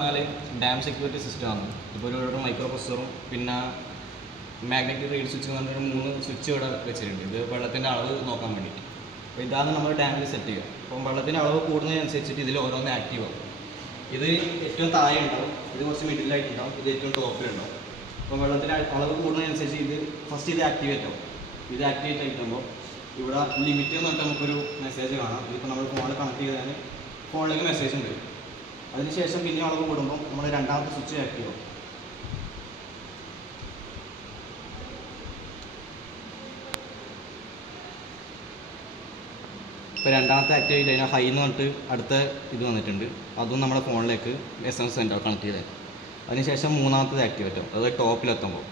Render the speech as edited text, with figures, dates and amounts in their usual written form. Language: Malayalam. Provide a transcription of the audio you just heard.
പറഞ്ഞാൽ ഡാം സെക്യൂരിറ്റി സിസ്റ്റമാണ്. ഇപ്പോൾ ഒരു മൈക്രോ പ്രൊസസ്സറും പിന്നെ മാഗ്നറ്റിക് റീഡ് സ്വിച്ച് എന്ന് പറഞ്ഞൊരു 3 സ്വിച്ച് ഇവിടെ വെച്ചിട്ടുണ്ട്. ഇത് വെള്ളത്തിൻ്റെ അളവ് നോക്കാൻ വേണ്ടിയിട്ട്. അപ്പോൾ ഇതാണ് നമ്മൾ ടാങ്കിൽ സെറ്റ് ചെയ്യുക. അപ്പം വെള്ളത്തിൻ്റെ അളവ് കൂടുന്നതിനനുസരിച്ചിട്ട് ഇതിൽ ഓരോന്ന് ആക്റ്റീവ് ആവും. ഇത് ഏറ്റവും താഴെ ഉണ്ടാവും, ഇത് കുറച്ച് മിഡിലായിട്ടുണ്ടാവും, ഇത് ഏറ്റവും ടോപ്പിലുണ്ടാവും. അപ്പോൾ വെള്ളത്തിൻ്റെ അളവ് കൂടുന്നതിനനുസരിച്ച് ഇത് ഫസ്റ്റ് ഇത് ആക്ടിവേറ്റ് ആവും. ഇത് ആക്ടിവേറ്റ് ആയിട്ടുമ്പോൾ ഇവിടെ ലിമിറ്റ് എന്ന് പറഞ്ഞിട്ട് നമുക്കൊരു മെസ്സേജ് കാണാം. ഇതിപ്പോൾ നമ്മൾ ഫോണിൽ കണക്ട് ചെയ്താൽ ഫോണിലേക്ക് മെസ്സേജ് ഉണ്ട്. അതിനുശേഷം പിന്നെ അളവ് കൂടുമ്പോൾ നമ്മൾ രണ്ടാമത്തെ സ്വിച്ച് ആക്റ്റീവ് ആവും. ഇപ്പോൾ രണ്ടാമത്തെ ആക്ടിവേറ്റ് കഴിഞ്ഞാൽ ഹൈ എന്ന് പറഞ്ഞിട്ട് അടുത്ത ഇത് വന്നിട്ടുണ്ട്. അതും നമ്മുടെ ഫോണിലേക്ക് SMS സെൻറ്റർ കണക്ട് ചെയ്താൽ അതിനുശേഷം മൂന്നാമത്തത് ആക്ടിവേറ്റ് ആവും, അതായത് ടോപ്പിലെത്തുമ്പോൾ.